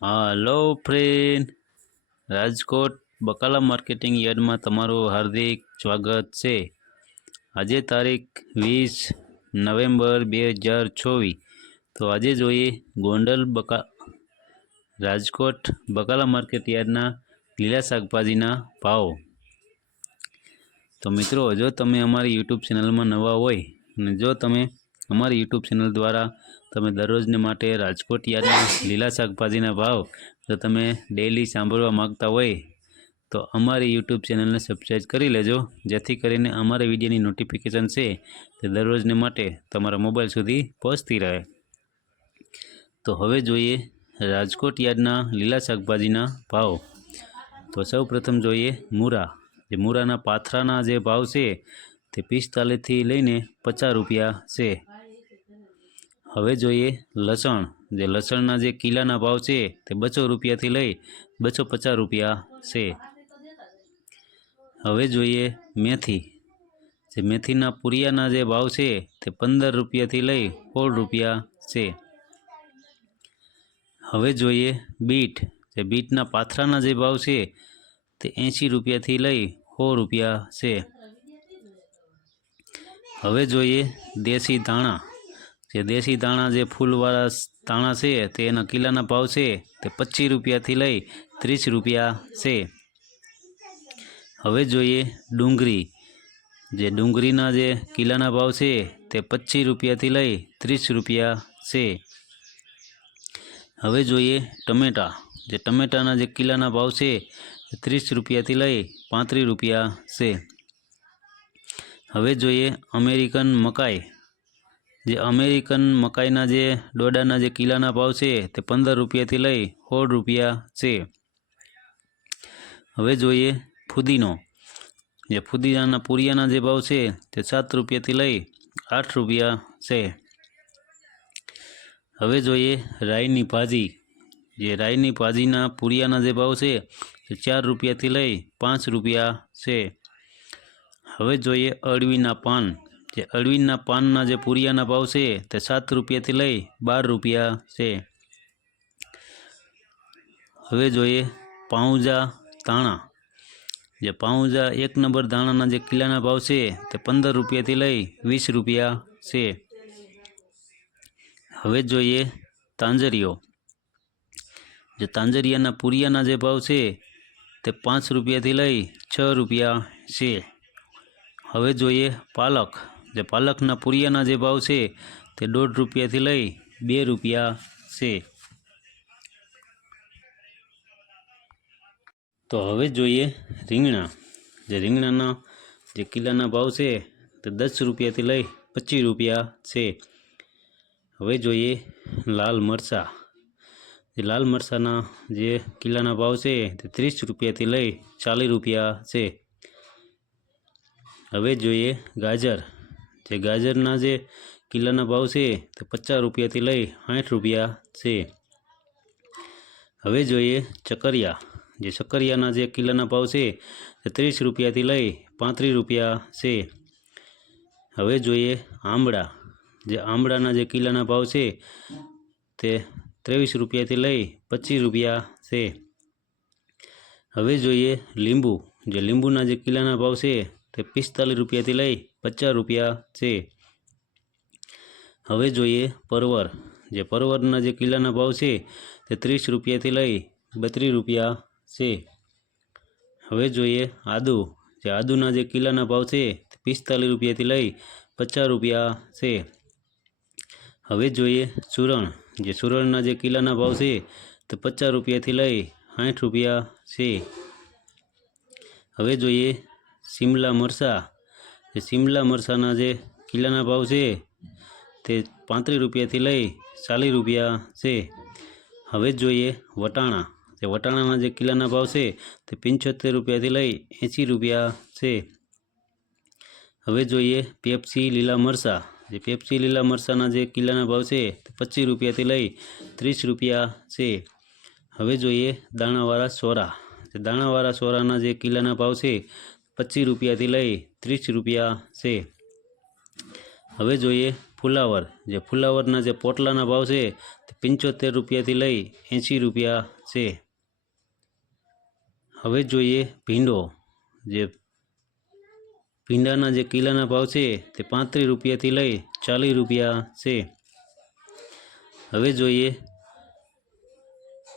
Hello friend, Rajkot बकाला marketing yard में तमारू हार्दिक स्वागत है। आज तारीख 20 नवेम्बर 2024। तो आज जोईए गोंडल राजकोट बकाला मार्केट यार्डना लीला शाकभाजीना भाव। तो मित्रों, जो तमे अमारी यूट्यूब चेनल में नवा होय अने जो तमे अमारी यूट्यूब चेनल द्वारा तमे दररोजने माटे राजकोट यार्डना लीला शाकभाजीना भाव जो तमे डेली सांभळवा मागता होय तो अमारी यूट्यूब चेनल ने सब्सक्राइब करी लेजो, जेथी करीने अमारी विडियोनी नोटिफिकेशन छे ते दररोजने माटे तमारा मोबाइल सुधी पहोंचती रहे। तो हवे जोईए राजकोट यार्डना लीला शाकभाजीना भाव। तो सौ प्रथम जोईए मूरा। जे मूराना पाथराना जे भाव छे ते 45 थी लईने 50 रुपया छे। हवे जोईए लसण। जे लसणना जे किलाना भाव छे ते 200 रुपया थी लई 250 रुपया छे। हवे जोईए मेथी। जे मेथीना पुरियाना जे भाव छे ते 15 रुपया थी लई 16 रुपया छे। हवे जोईए बीट। जे बीटना पाथराना जे भाव छे ते 80 रुपया थी लई 100 रुपया छे। हवे जोईए देशी धाणा। जे देशी धाणा जे फूलवाळा धाणा छे तेना किलाना भाव छे ते 25 रुपया थी लई 30 रुपया छे। हवे जोईए डूंगरी। जे डूंगरीना जे किलाना भाव छे ते 25 रुपया थी लई 30 रुपया छे। हवे जोईए टमेटा। जे टमेटाना जे किलाना भाव छे 30 रुपया थी लई 35 रुपया छे। हवे जोईए अमेरिकन मकाई। जे अमेरिकन मकाईना जे डोडाना जे किलाना भाव छे ते 15 रुपया थी लई 16 रुपया छे। हवे जोईए फुदीनो। जे फुदीनाना पुरियाना जे भाव छे ते 7 रुपया थी लई 8 रुपया छे। हवे जोईए राईनी भाजी। जे राईनी भाजीना पुरियाना जे भाव छे ते 4 रुपया थी लई 5 रुपया छे। हवे जोईए अळवीना पान। जे अळवीना पानना जे पुरियाना भाव छे ते 7 रुपया थी लई 12 रुपया छे। हवे जोईए पाऊजा धाणा। जे पाऊजा 1 नंबर धाणाना जे किलाना भाव छे ते 15 रुपया थी लई 20 रुपया छे। हवे जोईए तांजरियो। जे तांजरियाना पुरियाना जे भाव छे ते 5 रुपया थी लई 6 रुपया छे। हवे जोईए पालक। जे पालकना पुरियाना जे भाव छे ते 1.5 रुपया थी लई 2 रुपया छे। तो हवे जोईए રીંગણા। जे રીંગણાના जे किलाना भाव छे ते 10 रुपया थी लई 25 रुपया छे। हवे जोईए लाल मरचा। जे लाल मरचाना जे किलाना भाव छे ते 30 रुपया थी लई 40 रुपया छे। हवे जोईए गाजर। जे गाजरना जे किलाना भाव छे ते 50 रुपया थी लई 60 रुपया छे। हवे जोईए चकरिया। जे चकरियाना जे किलाना भाव छे ते 30 रुपया थी लई 35 रुपया छे। हवे जोईए आंबळा। जे आंबळाना जे किलाना भाव छे ते 23 रुपया थी लई 25 रुपया छे। हवे जोईए લીંબુ। जे લીંબુના જે કિલાના ભાવ છે તે 45 રૂપિયાથી લઈ 50 રૂપિયા છે। હવે જોઈએ પરવર। જે પરવરના જે કિલાના ભાવ છે તે 30 રૂપિયાથી લઈ 32 રૂપિયા છે। હવે જોઈએ આદુ। જે આદુના જે કિલાના ભાવ છે તે 45 રૂપિયાથી લઈ 50 રૂપિયા છે। હવે જોઈએ ચૂરણ। જે ચૂરણના જે કિલાના ભાવ છે તે 50 રૂપિયાથી લઈ 60 રૂપિયા છે। હવે જોઈએ शिमला मरचा। जे शिमला मरचाना जे किलाना भाव है ते 35 रुपया लई 40 रुपया है। हवे जोईए वटाणा। जे वटाणाना जे किलाना भाव है ते 75 रुपया लई 80 रुपया है। हवे जोईए पेप्सी लीला मरचा। जे पेप्सी लीला मरचाना जे किलाना भाव है ते 25 रुपया लई 30 रुपया है। हवे जोईए दाणावाळा सोरा। जे दाणावाळा सोराना जे किलाना भाव है 25 रुपया लई 30 रुपया है। हवे जोईए ફુલાવર, જે ફુલાવરના જે પોટલાના ભાવ છે તે 75 રૂપિયાથી લઈ 80 રૂપિયા છે. હવે જોઈએ ભીંડો, જે ભીંડાના જે કિલાના ભાવ છે તે 35 રૂપિયાથી લઈ 40 રૂપિયા છે. હવે જોઈએ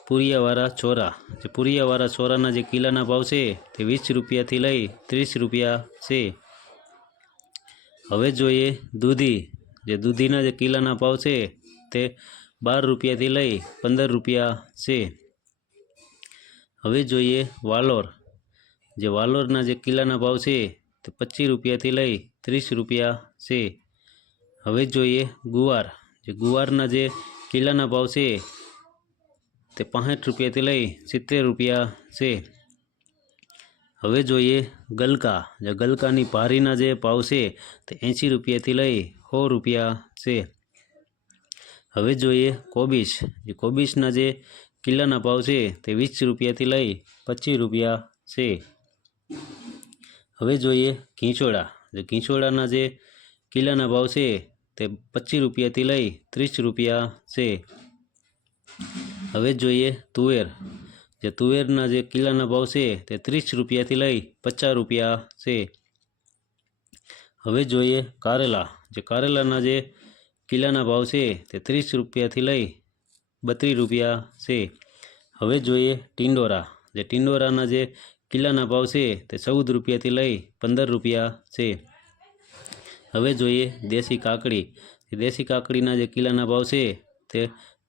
પૂરિયાવાળા ચોરા, જે પૂરિયાવાળા ચોરાના જે કિલાના ભાવ છે તે 20 રૂપિયાથી લઈ 30 રૂપિયા છે. હવે જોઈએ દૂધી, જે દૂધીના જે કિલાના ભાવ છે તે 12 રૂપિયાથી લઈ 15 રૂપિયા છે. હવે જોઈએ વાલોર, જે વાલોરના જે કિલાના ભાવ છે તે 25 રૂપિયાથી લઈ 30 રૂપિયા છે. હવે જોઈએ ગુવાર, જે ગુવારના જે કિલાના ભાવ છે તે 65 રૂપિયાથી લઈ 70 રૂપિયા છે. હવે જોઈએ ગલકા, જે ગલકાની ભારીના જે ભાવ છે તે 80 રૂપિયાથી લઈ 100 રૂપિયા છે. હવે જોઈએ કોબીજ, જે કોબીજના જે કિલાના ભાવ છે તે 20 રૂપિયાથી લઈ 25 રૂપિયા છે. હવે જોઈએ ઘીંચોળા, જે ઘીંચોળાના જે કિલાના ભાવ છે તે 25 રૂપિયાથી લઈ 30 રૂપિયા છે. હવે જોઈએ તુવેર, જે તુવેરના જે કિલાના ભાવ છે તે 30 રૂપિયાથી લઈ 50 રૂપિયા છે. હવે જોઈએ કારેલા, જે કારેલાના જે કિલાના ભાવ છે તે 30 રૂપિયાથી લઈ 32 રૂપિયા છે. હવે જોઈએ ટિંડોરા, જે ટિંડોરાના જે કિલાના ભાવ છે તે 14 રૂપિયાથી લઈ 15 રૂપિયા છે. હવે જોઈએ દેશી કાકડી, દેશી કાકડીના જે કિલાના ભાવ છે તે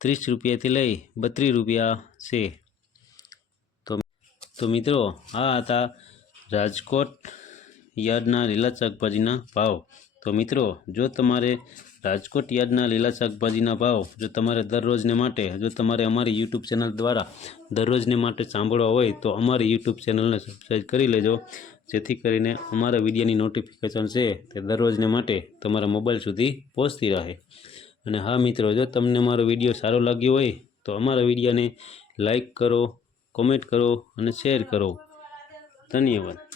30 રૂપિયાથી લઈ 32 રૂપિયા છે. તો મિત્રો, આ હતા રાજકોટ યાર્ડના લીલા શાકભાજીના ભાવ. તો મિત્રો, જો તમારે રાજકોટ યાર્ડના લીલા શાકભાજીના ભાવ જો તમારે દરરોજને માટે, જો તમારે અમારી યુટ્યુબ ચેનલ દ્વારા દરરોજને માટે સાંભળવા હોય તો અમારી યુટ્યુબ ચેનલને સબસ્ક્રાઈબ કરી લેજો, જેથી કરીને અમારા વિડીયોની નોટિફિકેશન છે તે દરરોજને માટે તમારા મોબાઈલ સુધી પહોંચતી રહે. અને હા મિત્રો, જો તમને મારો વિડીયો સારો લાગ્યો હોય તો અમારા વિડીયોને લાઈક કરો, કોમેન્ટ કરો અને શેર કરો. ધન્યવાદ.